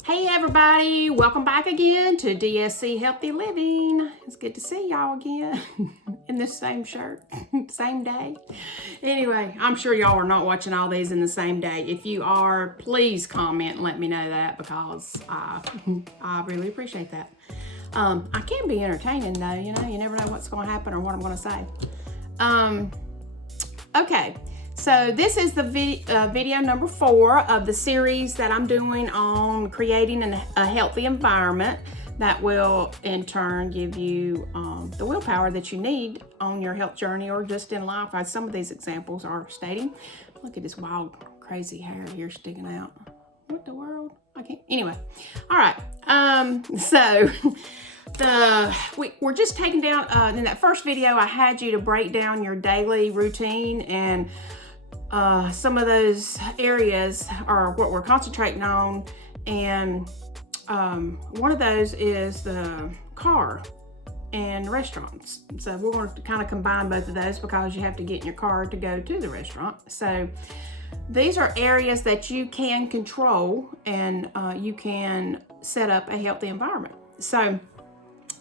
Hey everybody, welcome back again to DSC Healthy Living. It's good to see y'all again in the same shirt, same day. Anyway, I'm sure y'all are not watching all these in the same day. If you are, please comment and let me know that because I really appreciate that. I can be entertaining though, you never know what's going to happen or what I'm going to say. Okay. So this is the video number 4 of the series that I'm doing on creating a healthy environment that will in turn give you the willpower that you need on your health journey or just in life, as some of these examples are stating. Look at this wild, crazy hair here sticking out. What the world? I can't. Anyway, all right. So we're just taking down in that first video I had you to break down your daily routine, and some of those areas are what we're concentrating on, and one of those is the car and restaurants. So we're going to kind of combine both of those because you have to get in your car to go to the restaurant. So these are areas that you can control, and you can set up a healthy environment. So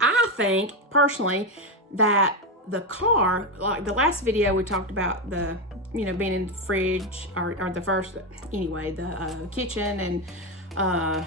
I think personally that the car, like the last video we talked about the being in the fridge or the first, anyway, the kitchen and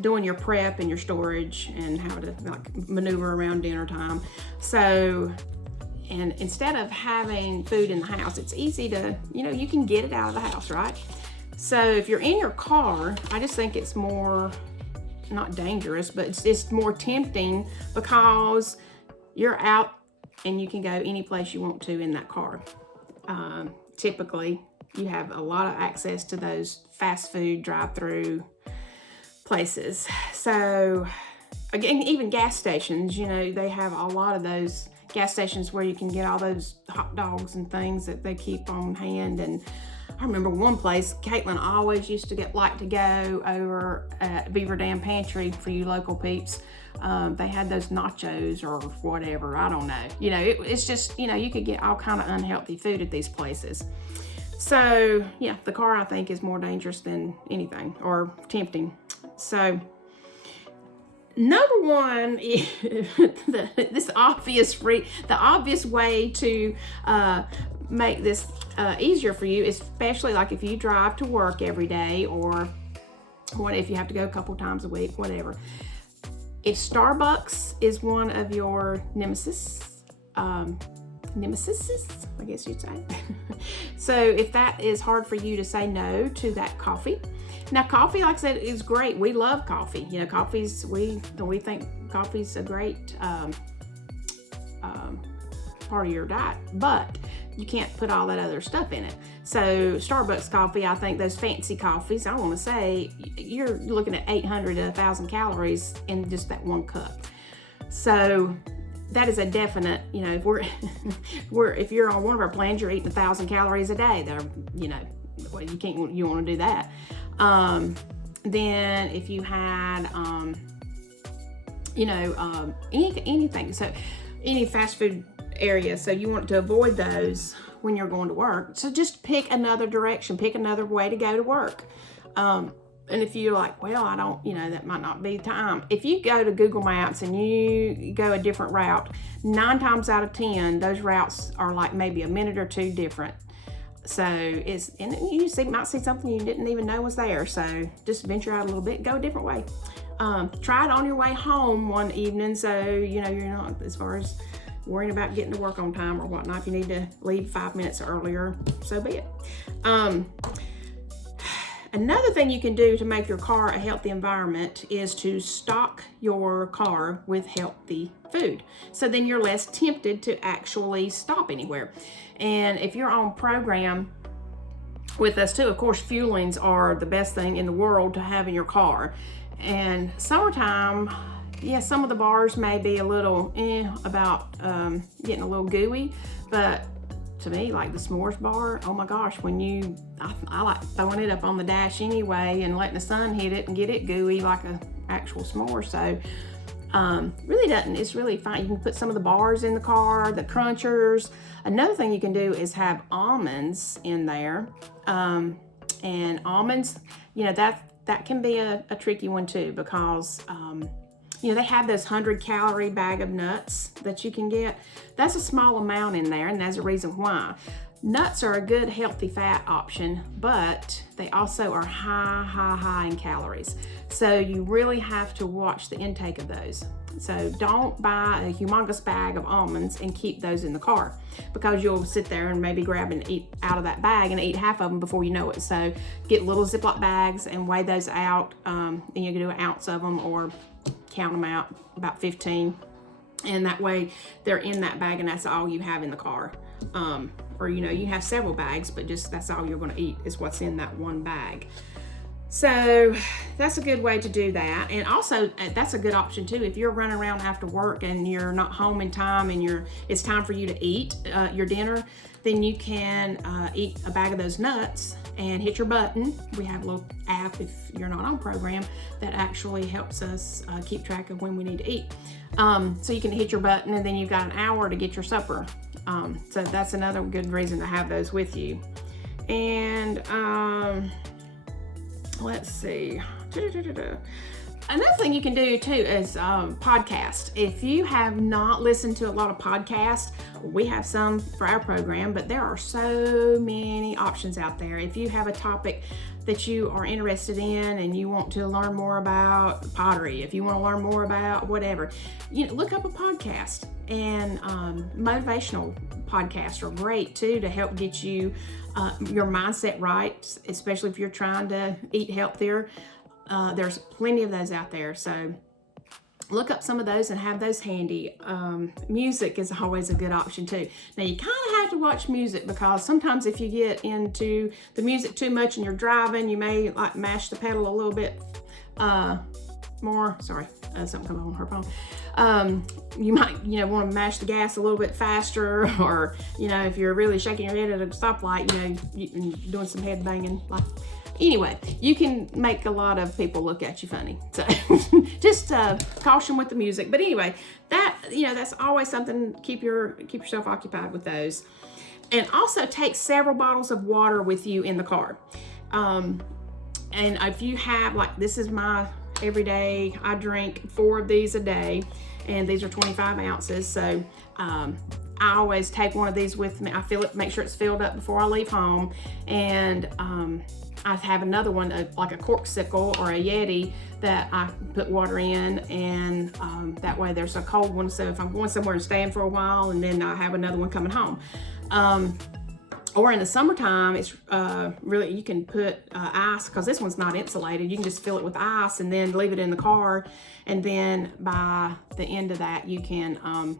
doing your prep and your storage and how to like maneuver around dinner time. So, and instead of having food in the house, it's easy to, you can get it out of the house, right? So if you're in your car, I just think it's more, not dangerous, but it's more tempting because you're out and you can go any place you want to in that car. Typically, you have a lot of access to those fast food drive-through places. So, again, even gas stations, they have a lot of those gas stations where you can get all those hot dogs and things that they keep on hand. And I remember one place, Caitlin always used to like to go over at Beaver Dam Pantry, for you local peeps. They had those nachos or whatever, I don't know. It's just, you could get all kind of unhealthy food at these places. So yeah, the car I think is more dangerous than anything, or tempting. So number one is the obvious way to make this easier for you, especially like if you drive to work every day, or if you have to go a couple times a week, whatever. If Starbucks is one of your nemesis, I guess you'd say. So if that is hard for you to say no to that coffee. Now, coffee, like I said, is great. We love coffee. We think coffee's a great part of your diet, but you can't put all that other stuff in it. So Starbucks coffee, I think those fancy coffees, I want to say you're looking at 800 to 1,000 calories in just that one cup. So that is a definite, if if you're on one of our plans, you're eating 1,000 calories a day. You want to do that. Then if you had, anything, so any fast food area, so you want to avoid those when you're going to work. So just pick another direction, pick another way to go to work. And if you're like, well, I don't, that might not be time. If you go to Google Maps and you go a different route, 9 times out of 10, those routes are like maybe a minute or two different. So and you might see something you didn't even know was there. So just venture out a little bit, go a different way. Try it on your way home one evening, so you're not, as far as worrying about getting to work on time or whatnot. If you need to leave 5 minutes earlier, so be it. Another thing you can do to make your car a healthy environment is to stock your car with healthy food. So then you're less tempted to actually stop anywhere. And if you're on program with us too, of course, fuelings are the best thing in the world to have in your car. And summertime, yeah, some of the bars may be a little about getting a little gooey, but to me, like the s'mores bar, oh my gosh, I like throwing it up on the dash anyway and letting the sun hit it and get it gooey like a actual s'more. So it's really fine. You can put some of the bars in the car, the crunchers. Another thing you can do is have almonds in there. And almonds, that can be a tricky one too, because you know, they have this 100-calorie bag of nuts that you can get. That's a small amount in there, and there's a reason why. Nuts are a good healthy fat option, but they also are high in calories. So you really have to watch the intake of those. So don't buy a humongous bag of almonds and keep those in the car, because you'll sit there and maybe grab and eat out of that bag and eat half of them before you know it. So get little Ziploc bags and weigh those out. And you can do an ounce of them, or count them out, about 15. And that way they're in that bag and that's all you have in the car. Or, you know, you have several bags, but just that's all you're going to eat is what's in that one bag. So that's a good way to do that. And also that's a good option too. If you're running around after work and you're not home in time and it's time for you to eat your dinner, then you can eat a bag of those nuts and hit your button. We have a little app, if you're not on program, that actually helps us keep track of when we need to eat. So you can hit your button and then you've got an hour to get your supper. So that's another good reason to have those with you. And let's see. Another thing you can do too is podcast. If you have not listened to a lot of podcasts, we have some for our program, but there are so many options out there. If you have a topic that you are interested in and you want to learn more about pottery, if you want to learn more about whatever, you know, look up a podcast. And motivational podcasts are great too to help get you your mindset right, especially if you're trying to eat healthier. There's plenty of those out there, so look up some of those and have those handy. Music is always a good option too. Now you kind of have to watch music, because sometimes if you get into the music too much and you're driving, you may like mash the pedal a little bit more. Sorry, something come on her phone. You might, you know, want to mash the gas a little bit faster, or, you know, if you're really shaking your head at a stoplight, you know, you're doing some head banging. Like, anyway, you can make a lot of people look at you funny. So just caution with the music. But anyway, that, you know, that's always something. Keep yourself occupied with those. And also take several bottles of water with you in the car. And if you have, like, this is my everyday, I drink 4 of these a day, and these are 25 ounces. So I always take one of these with me. I fill it, make sure it's filled up before I leave home. And I have another one, like a corksicle or a Yeti, that I put water in, and that way there's a cold one. So if I'm going somewhere and staying for a while, and then I have another one coming home. Or in the summertime, it's really, you can put ice, because this one's not insulated. You can just fill it with ice and then leave it in the car. And then by the end of that, you can,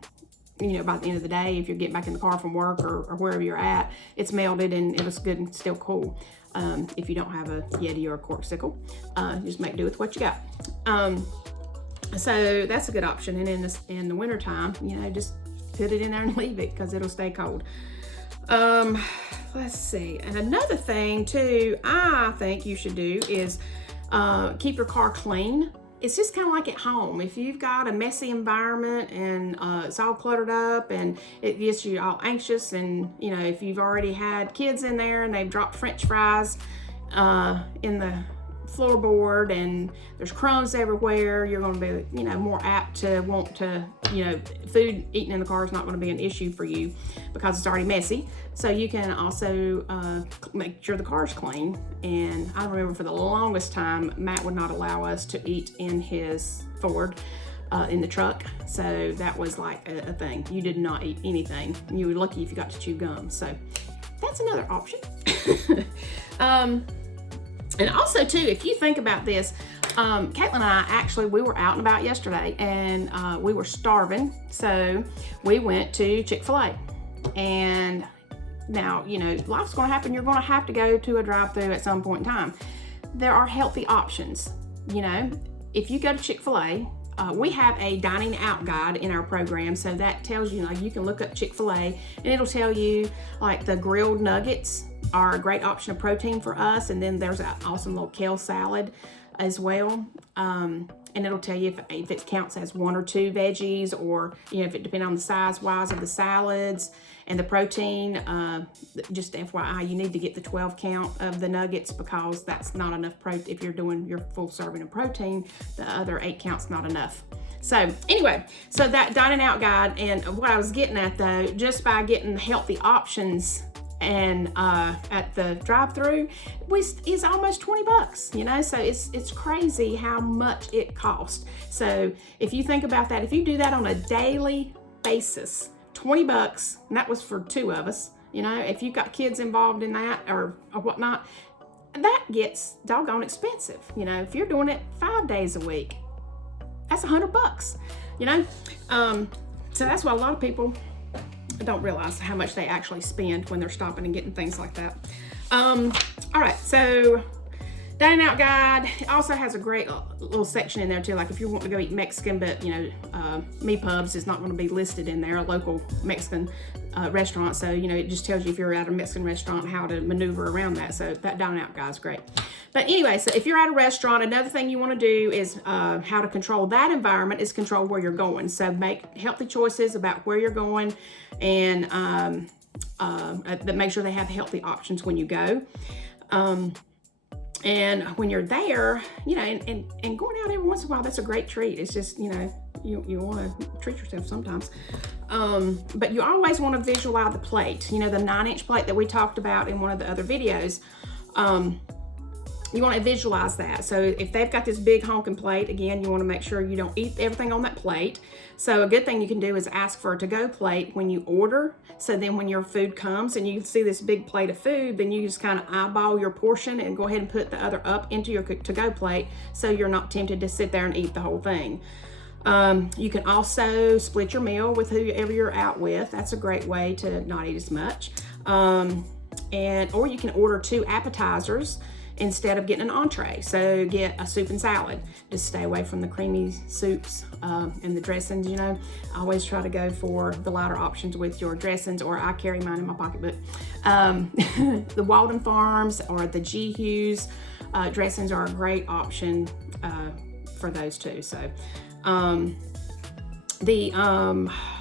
you know, by the end of the day, if you're getting back in the car from work or wherever you're at, it's melted and it was good and still cool. If you don't have a Yeti or a corksicle, just make do with what you got. So that's a good option. And in the wintertime, you know, just put it in there and leave it, because it'll stay cold. Let's see. And another thing too, I think you should do is keep your car clean. It's just kind of like at home. If you've got a messy environment and it's all cluttered up and it gets you all anxious, and, you know, if you've already had kids in there and they've dropped French fries in the floorboard and there's crumbs everywhere, you're going to be, you know, more apt to want to, you know, food eating in the car is not going to be an issue for you because it's already messy. So you can also make sure the car's clean. And I remember for the longest time, Matt would not allow us to eat in his Ford in the truck. So that was like a thing. You did not eat anything. You were lucky if you got to chew gum. So that's another option. And also too, if you think about this, Caitlin and I actually, we were out and about yesterday, and we were starving. So we went to Chick-fil-A. And now, you know, life's going to happen. You're going to have to go to a drive-thru at some point in time. There are healthy options. You know, if you go to Chick-fil-A, we have a dining out guide in our program. So that tells you, like, you can look up Chick-fil-A and it'll tell you, like, the grilled nuggets are a great option of protein for us. And then there's an awesome little kale salad as well. And and it'll tell you if it counts as 1 or 2 veggies, or if it depends on the size wise of the salads and the protein. Just FYI, you need to get the 12 count of the nuggets, because that's not enough protein. If you're doing your full serving of protein, the other 8 counts not enough. So anyway, so that dining out guide, and what I was getting at though, just by getting healthy options and at the drive-through is almost 20 bucks, so it's crazy how much it costs. So if you think about that, if you do that on a daily basis, 20 bucks, and that was for 2 of us, if you've got kids involved in that or whatnot, that gets doggone expensive. If you're doing it 5 days a week, that's $100, so that's why a lot of people don't realize how much they actually spend when they're stopping and getting things like that. All right, so dining out guide also has a great little section in there too, like if you want to go eat Mexican, but Me Pubs is not going to be listed in there, a local Mexican restaurant. So it just tells you if you're at a Mexican restaurant how to maneuver around that. So that dining out guide is great. But anyway, so if you're at a restaurant, another thing you want to do is how to control that environment is control where you're going. So make healthy choices about where you're going, and make sure they have healthy options when you go. And when you're there, and going out every once in a while, that's a great treat. It's just, you want to treat yourself sometimes. But you always want to visualize the plate, the 9-inch plate that we talked about in one of the other videos. You want to visualize that. So if they've got this big honking plate, again, you want to make sure you don't eat everything on that plate. So a good thing you can do is ask for a to-go plate when you order. So then when your food comes and you see this big plate of food, then you just kind of eyeball your portion and go ahead and put the other up into your to-go plate, so you're not tempted to sit there and eat the whole thing. You can also split your meal with whoever you're out with. That's a great way to not eat as much. Or you can order 2 appetizers instead of getting an entree. So get a soup and salad. Just stay away from the creamy soups and the dressings, I always try to go for the lighter options with your dressings, or I carry mine in my pocketbook. The Walden Farms or the G. Hughes dressings are a great option for those too. So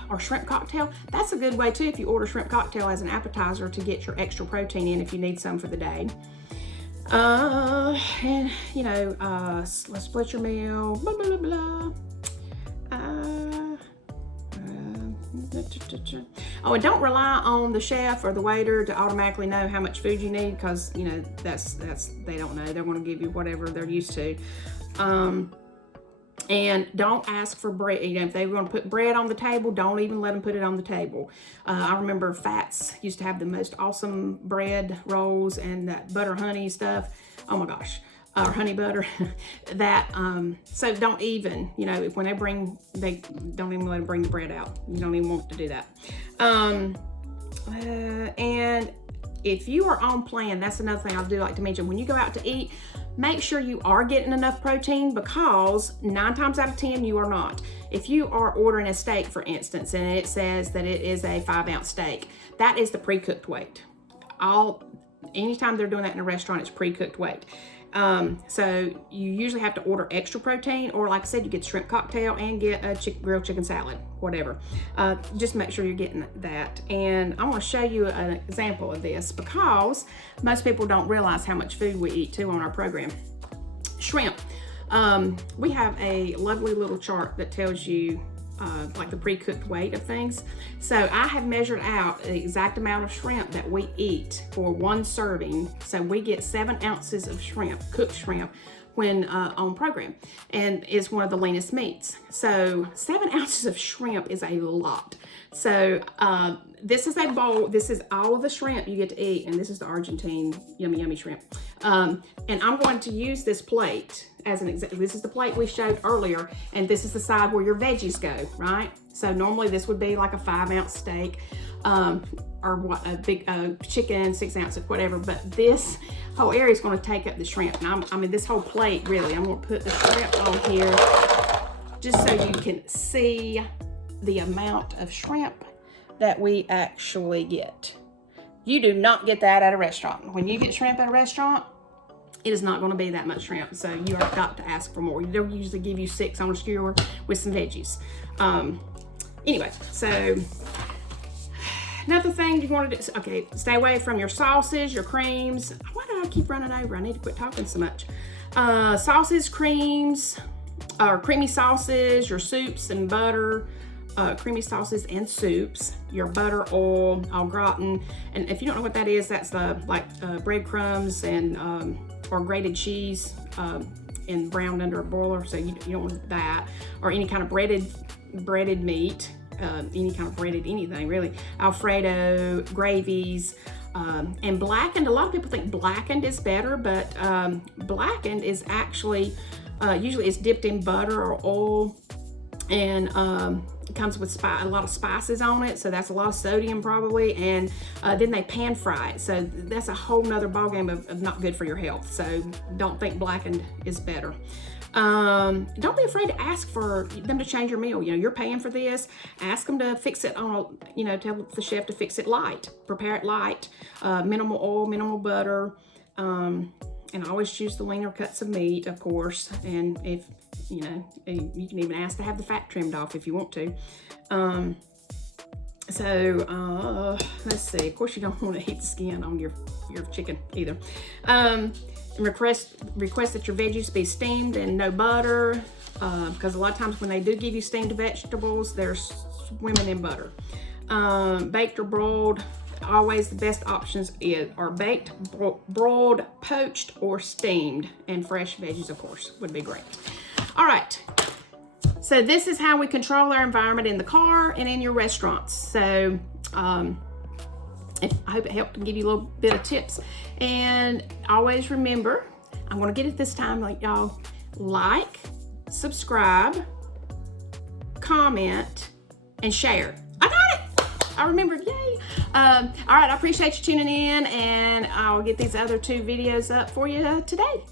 or shrimp cocktail, that's a good way too, if you order shrimp cocktail as an appetizer to get your extra protein in if you need some for the day. And let's split your meal, blah, blah, blah, blah. Oh, and don't rely on the chef or the waiter to automatically know how much food you need, because that's they don't know. They're going to give you whatever they're used to. And don't ask for bread. If they want to put bread on the table, don't even let them put it on the table. I remember Fats used to have the most awesome bread rolls and that butter honey stuff. Oh my gosh, or honey butter. So don't even, when they don't even let them bring the bread out. You don't even want to do that. And if you are on plan, that's another thing I do like to mention. When you go out to eat, make sure you are getting enough protein, because 9 times out of 10 you are not. If you are ordering a steak, for instance, and it says that it is a 5-ounce steak, that is the pre-cooked weight. Anytime they're doing that in a restaurant, it's pre-cooked weight. So you usually have to order extra protein, or like I said, you get shrimp cocktail and get a grilled chicken salad, whatever. Just make sure you're getting that. And I want to show you an example of this, because most people don't realize how much food we eat too on our program. Shrimp. We have a lovely little chart that tells you like the pre-cooked weight of things. So I have measured out the exact amount of shrimp that we eat for 1 serving. So we get 7 ounces of shrimp, cooked shrimp, when on program, and it's one of the leanest meats. So 7 ounces of shrimp is a lot. So this is a bowl. This is all of the shrimp you get to eat, and this is the Argentine yummy, yummy shrimp. And I'm going to use this plate as an example. This is the plate we showed earlier, and this is the side where your veggies go, right? So normally this would be like a 5-ounce steak, or what, a big chicken, 6 ounces, whatever. But this whole area is going to take up the shrimp. And I mean, this whole plate, really, I'm going to put the shrimp on here just so you can see the amount of shrimp that we actually get. You do not get that at a restaurant. When you get shrimp at a restaurant, it is not going to be that much shrimp. So you have got to ask for more. They'll usually give you 6 on a skewer with some veggies. Anyway, so another thing you want to do, okay, stay away from your sauces, your creams. Why do I keep running over? I need to quit talking so much. Sauces, creams, or creamy sauces, your soups and butter, creamy sauces and soups, your butter, oil, au gratin. And if you don't know what that is, that's like breadcrumbs and or grated cheese and browned under a broiler. So you don't want that, or any kind of breaded meat, any kind of breaded anything really. Alfredo, gravies, and blackened. A lot of people think blackened is better, but blackened is actually usually it's dipped in butter or oil, and it comes with a lot of spices on it, so that's a lot of sodium probably, and then they pan fry it, so that's a whole nother ballgame of not good for your health. So don't think blackened is better. Don't be afraid to ask for them to change your meal. You know, you're paying for this. Ask them to fix it on a, tell the chef to fix it light, prepare it light, minimal oil, minimal butter, and always choose the leaner cuts of meat, of course. And if, you can even ask to have the fat trimmed off if you want to. Let's see. Of course, you don't want to eat the skin on your chicken either. Request that your veggies be steamed and no butter, because a lot of times when they do give you steamed vegetables, they're swimming in butter. Baked or broiled, always the best options are baked, broiled, poached, or steamed, and fresh veggies, of course, would be great. All right, so this is how we control our environment in the car and in your restaurants. So I hope it helped to give you a little bit of tips. And always remember, I'm going to get it this time, like y'all, like, subscribe, comment, and share. I got it. I remembered. Yay. All right, I appreciate you tuning in, and I'll get these other 2 videos up for you today.